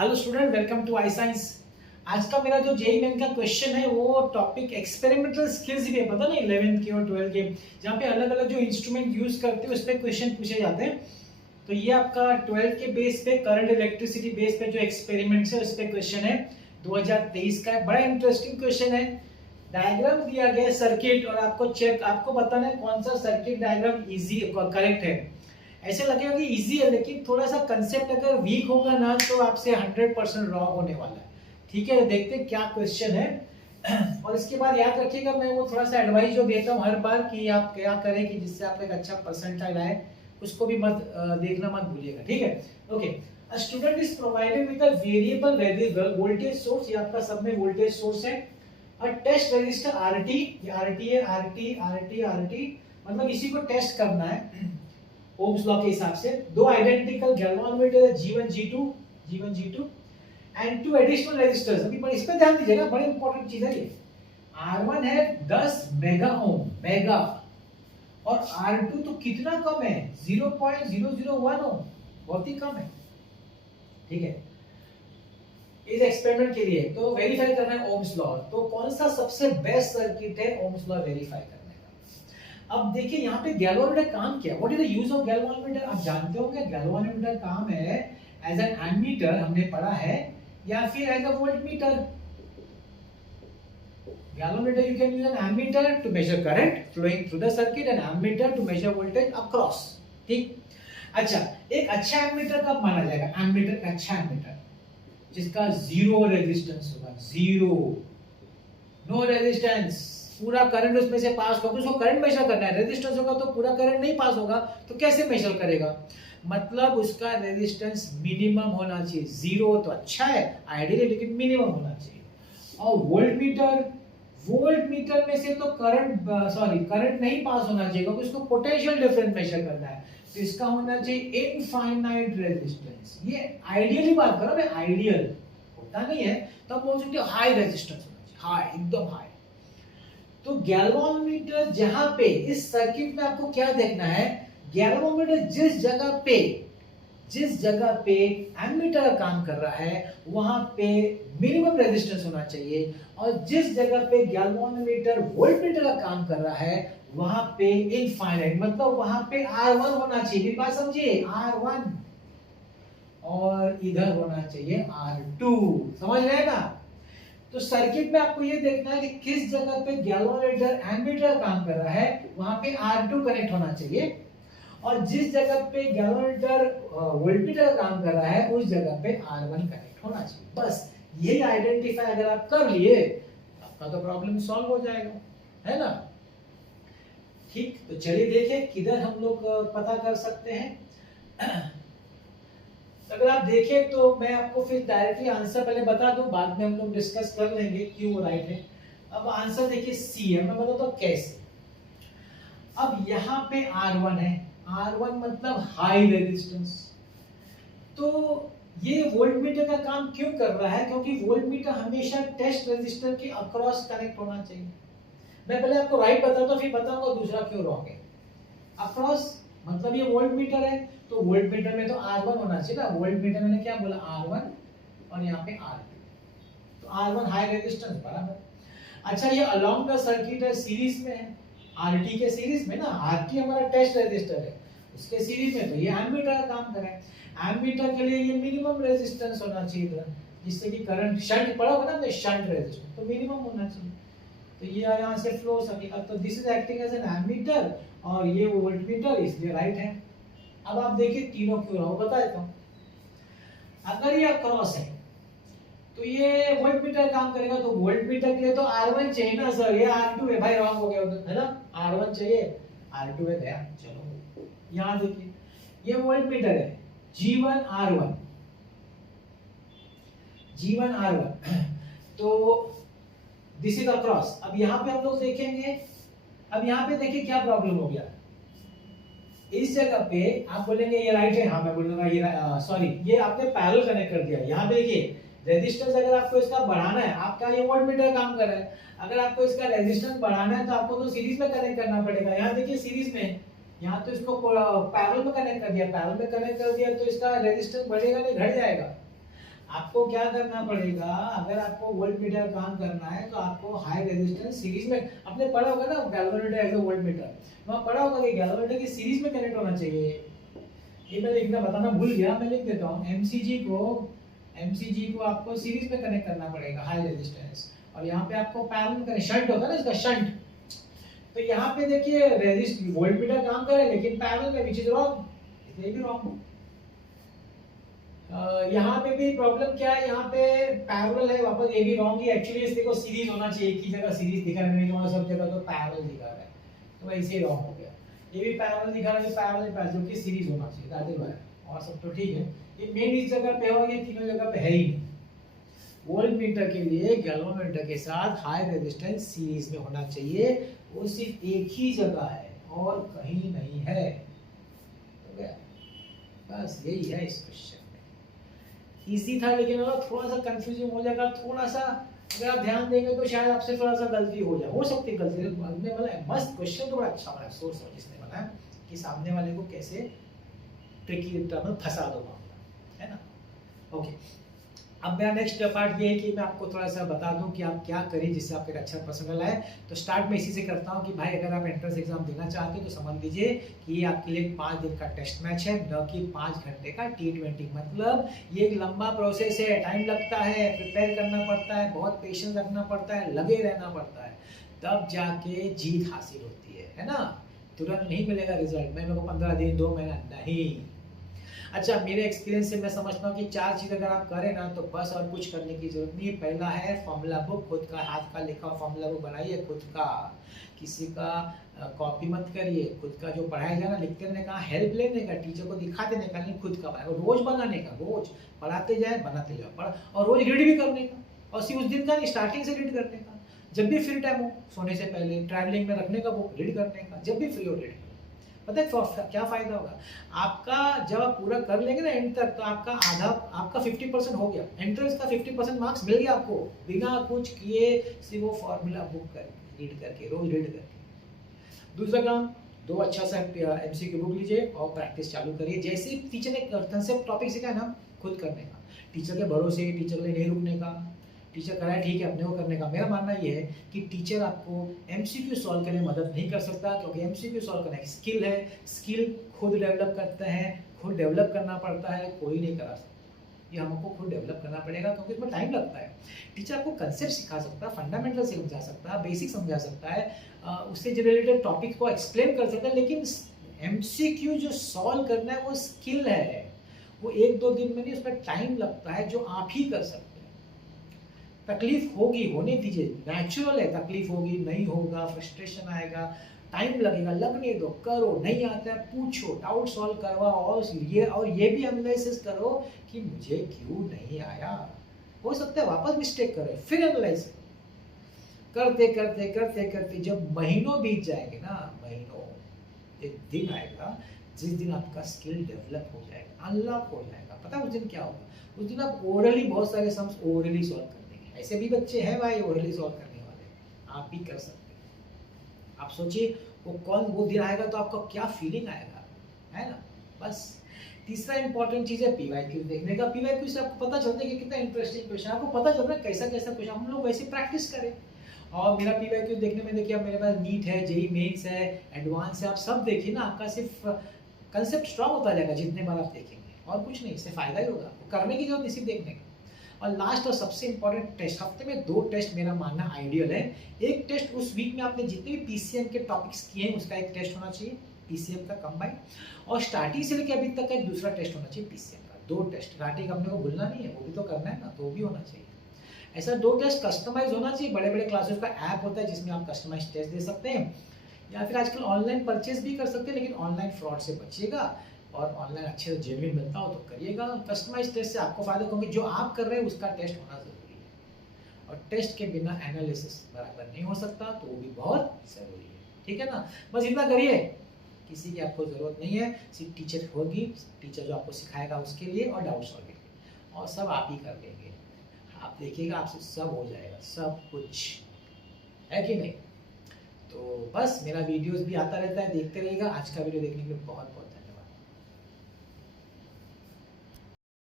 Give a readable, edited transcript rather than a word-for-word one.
Hello student, welcome to I science. आज का मेरा जो जेईई मेन का क्वेश्चन है वो टॉपिक एक्सपेरिमेंटल स्किल्स भी है, पता नहीं 11th के और 12th के, जहाँ पे अलग अलग जो इंस्ट्रूमेंट यूज करते हैं उस पर क्वेश्चन पूछे जाते हैं। तो ये आपका 12th के बेस पे करंट इलेक्ट्रिसिटी बेस पे जो एक्सपेरिमेंट्स है उस पर क्वेश्चन है। 2023 का है, बड़ा इंटरेस्टिंग क्वेश्चन है। डायग्राम दिया गया है सर्किट और आपको बताना है कौन सा सर्किट डायग्राम इजी करेक्ट है। ऐसे लगेगा कि इजी है, लेकिन थोड़ा सा कंसेप्ट अगर वीक होगा ना तो आपसे 100% रॉन्ग होने वाला है। ठीक है, देखते हैं क्या क्वेश्चन है। और इसके बाद याद रखिएगा, मैं वो थोड़ा सा एडवाइस जो देता हूँ हर बार कि आप क्या करें कि जिससे आपका एक अच्छा परसेंटाइल आए, उसको भी देखना मत भूलिएगा। ठीक है, okay. A student is provided with a variable resistor voltage source, ये आपका सब में वोल्टेज सोर्स है। और टेस्ट रजिस्टर आरटी, ये आरटी है, आरटी आरटी आरटी, मतलब इसी को टेस्ट करना है ओम्स लॉ के हिसाब से। दो आइडेंटिकल गैल्वानोमीटर है, G1 G2 and to additional resistors. अभी पर इस पे ध्यान दीजिएगा, बड़ी इंपॉर्टेंट चीज है ये। R1 है 10 मेगा ओम, मेगा, और R2 तो कितना कम है, 0.001 ओम, बहुत ही कम है। ठीक है, इस एक्सपेरिमेंट के लिए तो वेरीफाई करना है ओम्स लॉ। तो कौन सा सबसे बेस्ट सर्किट है ओम्स लॉ वेरीफाई करने का। अब देखिए यहाँ पे गैल्वानोमीटर काम क्या है, what is the use of galvanometer. आप जानते हो कि गैल्वानोमीटर काम है एज एन एमीटर, हमने पढ़ा है, या फिर as a voltmeter. Galvanometer you can use an ammeter to measure current flowing through the circuit and ammeter to measure voltage across. ठीक, अच्छा, एक अच्छा एमीटर कब माना जाएगा, एमीटर का अच्छा एमीटर जिसका जीरो रेजिस्टेंस होगा, जीरो, नो रेजिस्टेंस, पूरा करंट उसमें से पास होगा। उसको करंट मेजर करना है, रेजिस्टेंस होगा तो पूरा करंट नहीं पास होगा, तो कैसे मेजर करेगा। मतलब उसका रेजिस्टेंस मिनिमम होना चाहिए। जीरो तो अच्छा है आइडियली, लेकिन मिनिमम होना चाहिए। और वोल्टमीटर में से तो करंट नहीं पास होना चाहिए, क्योंकि उसको पोटेंशियल डिफरेंस मेजर करना है। तो इसका होना चाहिए इनफाइनाइट रेजिस्टेंस। ये आइडियली बात कर रहा हूं मैं, आइडियल होता नहीं है तो आप बोल सकते हो हाई रेजिस्टेंस होना चाहिए, हाई, एकदम हाई। तो गैल्वानोमीटर जहां पे, इस सर्किट में आपको क्या देखना है, गैल्वानोमीटर जिस जगह पे एमीटर का काम कर रहा है वहां पे मिनिमम रेजिस्टेंस होना चाहिए, और जिस जगह पे गैल्वानोमीटर वोल्टमीटर का काम कर रहा है वहां पे इनफाइनाइट, मतलब वहां पे R1 होना चाहिए। मेरी बात समझिए, R1, और इधर होना चाहिए R2। समझ रहे हैं ना। तो सर्किट में आपको ये देखना है कि किस जगह पे गैल्वानोमीटर एमीटर काम कर रहा है वहां पे R2 कनेक्ट होना चाहिए, और जिस जगह पे गैल्वानोमीटर वोल्टमीटर काम कर रहा है उस जगह पे R1 कनेक्ट होना चाहिए। बस यही आइडेंटिफाई अगर आप कर लिए, आपका तो प्रॉब्लम सॉल्व हो जाएगा, है ना। ठीक, तो चलिए देखें किधर हम लोग पता कर सकते हैं। अगर आप देखें तो मैं आपको फिर डायरेक्टली आंसर पहले बता दूं, बाद में हम लोग डिस्कस कर लेंगे क्यों राइट है। अब आंसर देखिए सी है, मैं बताता हूं कैसे। अब यहाँ पे R1 है, R1 मतलब हाई रेजिस्टेंस। तो ये वोल्टमीटर का काम क्यों कर रहा है, क्योंकि वोल्टमीटर हमेशा टेस्ट रेजिस्टर के अक्रॉस कनेक्ट होना चाहिए। मैं पहले आपको राइट बताता हूं, फिर बताऊंगा दूसरा क्यों रॉन्ग है। अक्रॉस मतलब ये वोल्टमीटर है, तो वोल्टमीटर में तो R1 होना चाहिए ना। वोल्टमीटर मैंने क्या बोला, R1, और यहाँ पे R2, तो R1 हाई रेजिस्टेंस बराबर। अच्छा, ये अलोंग द सर्किट है, सीरीज में है, RT के सीरीज में ना। RT हमारा टेस्ट रेजिस्टर है, उसके सीरीज में, तो ये एमीटर का काम कर रहा है। एमीटर के लिए ये मिनिमम रेजिस्टेंस होना चाहिए, जिससे कि करंट शंट पड़ा होगा ना, शंट रेजिस्टेंस तो मिनिमम होना चाहिए, तो ये यहाँ से फ्लो हो सकेगा। तो this is acting as an ammeter, और ये वोल्टमीटर, इसलिए राइट है। अब आप देखिए तीनों क्यों रहा, बता देता हूं। अगर ये अक्रॉस है तो ये वोल्टमीटर काम करेगा, तो वोल्टमीटर के लिए तो R1 चाहिए ना सर, ये R2 है भाई, रॉन्ग हो गया उधर, है ना। R1 चाहिए, R2 है गया। चलो यहां देखिए, ये वोल्टमीटर है, G1 R1 तो दिस इज अक्रॉस। अब यहाँ पे हम लोग देखेंगे, अब यहाँ पे देखिए क्या प्रॉब्लम हो गया। इस जगह पे आप बोलेंगे ये राइट है, हाँ मैं बोलूंगा ये सॉरी, ये आपने पैरेलल कनेक्ट कर दिया। यहाँ पे देखिए रेजिस्टेंस अगर आपको इसका बढ़ाना है, आपका ये वोल्टमीटर काम कर रहा है, अगर आपको इसका रेजिस्टेंस बढ़ाना है तो आपको तो सीरीज में कनेक्ट करना पड़ेगा। यहाँ देखिए सीरीज में, यहाँ तो इसको पैरेलल में कनेक्ट कर दिया, पैरेलल में कनेक्ट कर दिया तो इसका रेजिस्टेंस बढ़ेगा नहीं, घट जाएगा। आपको क्या करना पड़ेगा, अगर आपको वोल्ट मीटर काम करना है तो आपको हाई रेजिस्टेंस सीरीज में, आपने पढ़ा होगा ना galvanometer as a voltmeter, वहाँ पढ़ा होगा कि गैल्वेनोमीटर की सीरीज में कनेक्ट होना चाहिए। ये मैं लिखना बताना भूल गया, मैं लिख देता हूँ। एमसीजी को आपको सीरीज में कनेक्ट करना पड़ेगा हाई रेजिस्टेंस, और यहाँ पे आपको पैरेलल का शंट होता है ना इसका शंट। तो यहाँ पे देखिए रेजिस्ट वोल्ट मीटर काम करे लेकिन पैरेलल में, विच इज रॉन्ग, ये भी रॉन्ग। यहाँ पे भी प्रॉब्लम क्या है, यहाँ पे पैरेलल है वापस, ये भी रॉन्ग ही। एक्चुअली इस देखो सीरीज होना चाहिए, एक ही जगह सीरीज दिखा रहा है, नहीं तो सब जगह तो पैरेलल दिखा रहा है, तो ऐसे ही रॉन्ग हो गया। ये भी पैरेलल दिखा रहा है, पैरेलल पैरेलल जो कि सीरीज होना चाहिए, दैट इज व्हाई। और सब तो ठीक है, ये मेन इस जगह पे हो, ये तीनों जगह पे है ही नहीं। वोल्ट मीटर के लिए गैल्वेनोमीटर के साथ हाई रेजिस्टेंस सीरीज में होना चाहिए, वो सिर्फ एक ही जगह है और कहीं नहीं है। हो गया, बस यही है इस क्वेश्चन में। इजी था लेकिन अगर थोड़ा सा कंफ्यूजिंग हो जाएगा, थोड़ा सा अगर आप ध्यान देंगे तो शायद आपसे थोड़ा सा गलती हो जाए, हो सकती है गलती। हमने बोला मस्त क्वेश्चन तो बड़ा अच्छा बना, सोच समझ जिसने बनाया कि सामने वाले को कैसे ट्रिकी में फंसा दो मामला, है ना। ओके, अब मेरा नेक्स्ट पार्ट ये है कि मैं आपको थोड़ा सा बता दूं कि आप क्या करें जिससे आपका अच्छा पर्सनल आए। तो स्टार्ट में इसी से करता हूं कि भाई अगर आप एंट्रेंस एग्जाम देना चाहते हो तो समझ लीजिए कि ये आपके लिए 5 दिन का टेस्ट मैच है, न कि 5 घंटे का T20। मतलब ये एक लंबा प्रोसेस है, टाइम लगता है, प्रिपेयर करना पड़ता है, बहुत पेशेंस रखना पड़ता है, लगे रहना पड़ता है, तब जाके जीत हासिल होती है ना। तुरंत नहीं मिलेगा रिजल्ट, मैं मेरे को 15 दिन 2 महीना नहीं। अच्छा, मेरे एक्सपीरियंस से मैं समझता हूँ कि 4 चीज़ अगर आप करें ना तो बस और कुछ करने की जरूरत नहीं। पहला है फॉर्मूला बुक, खुद का हाथ का लिखा फॉर्मूला बुक बनाइए, खुद का, किसी का कॉपी मत करिए, खुद का जो पढ़ाया जाए ना, लिखते रहने का, हेल्प लेने का, टीचर को दिखा देने का नहीं, खुद का बनाए, रोज बनाने का, रोज पढ़ाते जाए बनाते जाओ, पढ़, और रोज रीड भी करने का, और सिर्फ उस दिन का नहीं, स्टार्टिंग से रीड करने का, जब भी फ्री टाइम हो, सोने से पहले, ट्रैवलिंग में रखने का बुक रीड करने का, जब भी फ्री हो रीड। पता है क्या फायदा होगा आपका, जब आप पूरा कर लेंगे ना एंड तक, तो आपका आधा, आपका 50% हो गया, एंट्रेंस का 50% मार्क्स मिल गया आपको, बिना कुछ किए, सिर्फ वो फॉर्मूला बुक कर रीड करके, रोज रीड करके। दूसरा काम, 2 अच्छा सा MCQ बुक लीजिए और प्रैक्टिस चालू करिए। जैसे टीचर ने कंसेप्ट टॉपिक सिखाया ना, खुद करने का, टीचर के भरोसे, टीचर के लिए नहीं रुकने का, टीचर कराए ठीक है अपने को करने का। मेरा मानना ये है कि टीचर आपको MCQ सॉल्व करने में मदद नहीं कर सकता, क्योंकि MCQ सॉल्व करना एक स्किल है, स्किल खुद डेवलप करते हैं, खुद डेवलप करना पड़ता है, कोई नहीं करा सकता, ये हमको खुद डेवलप करना पड़ेगा, क्योंकि इसमें टाइम लगता है। टीचर आपको कंसेप्ट सिखा सकता है, फंडामेंटल समझा सकता है, बेसिक समझा सकता है, उससे रिलेटेड टॉपिक को एक्सप्लेन कर सकता है, लेकिन MCQ जो सॉल्व करना है वो स्किल है, वो 1-2 दिन में नहीं, उसमें टाइम लगता है, जो आप ही कर सकते हैं। तकलीफ होगी, होने दीजिए, नेचुरल है, तकलीफ होगी, नहीं होगा, फ्रस्ट्रेशन आएगा, टाइम लगेगा, लगने दो, करो, नहीं आता है पूछो, डाउट सॉल्व करवाओ, और ये भी एनालिसिस करो कि मुझे क्यों नहीं आया, हो सकता है वापस मिस्टेक करे, फिर एनालाइज करते करते करते करते जब महीनों बीत जाएंगे ना, महीनों, एक दिन आएगा जिस दिन आपका स्किल डेवलप हो जाएगा, अनलॉक हो जाएगा। पता है उस दिन क्या होगा? उस दिन आप ओरली बहुत सारे सम्स ओरली सॉल्व कर देंगे। ऐसे भी बच्चे हैं भाई ओरली सॉल्व करने वाले, आप भी कर सकते हैं। आप सोचिए वो दिन आएगा तो आपका क्या फीलिंग आएगा, है ना। बस तीसरा इंपॉर्टेंट चीज है PYQ देखने का। PYQ से आपको पता चलता है कि कितना इंटरेस्टिंग क्वेश्चन, आपको पता चल रहा है कैसा कैसा क्वेश्चन, हम लोग वैसे प्रैक्टिस करें। और मेरा PYQ देखने में देखिए, अब मेरे पास नीट है, जेई मेंस है, एडवांस है, आप सब देखिए ना, आपका सिर्फ कंसेप्ट स्ट्रांग होता जाएगा जितने बार आप देखेंगे, और कुछ नहीं, इससे फायदा ही होगा, करने की जरूरत नहीं, सिर्फ देखने का। और लास्ट और सबसे इंपॉर्टेंट टेस्ट, हफ्ते में 2 टेस्ट मेरा मानना आइडियल है। एक टेस्ट उस वीक में आपने जितने भी PCM के टॉपिक्स किए हैं उसका एक टेस्ट होना चाहिए, PCM का कंबाइन, और स्टार्टिंग से लेकर अभी तक का एक दूसरा टेस्ट होना चाहिए PCM का। 2 टेस्ट, स्टार्टिंग अपने को भूलना नहीं है, वो भी तो करना है ना, तो वो भी होना चाहिए। ऐसा 2 टेस्ट कस्टमाइज होना चाहिए। बड़े बड़े क्लासेस का ऐप होता है जिसमें आप कस्टमाइज टेस्ट दे सकते हैं, या फिर आजकल ऑनलाइन परचेज भी कर सकते हैं, लेकिन ऑनलाइन फ्रॉड से बचिएगा, और ऑनलाइन अच्छे से जेन्युइन मिलता हो तो करिएगा। कस्टमाइज टेस्ट से आपको फायदा, क्योंकि जो आप कर रहे हैं उसका टेस्ट होना जरूरी है, और टेस्ट के बिना एनालिसिस बराबर नहीं हो सकता, तो वो भी बहुत जरूरी है। ठीक है ना, बस इतना करिए, किसी की आपको जरूरत नहीं है, सिर्फ टीचर होगी, टीचर जो आपको सिखाएगा उसके लिए, और डाउट सॉल्विंग, और सब आप ही कर लेंगे। आप देखिएगा आपसे सब हो जाएगा, सब कुछ, है कि नहीं। तो बस मेरा वीडियोस भी आता रहता है, देखते रहिएगा। आज का वीडियो देखने के लिए बहुत बहुत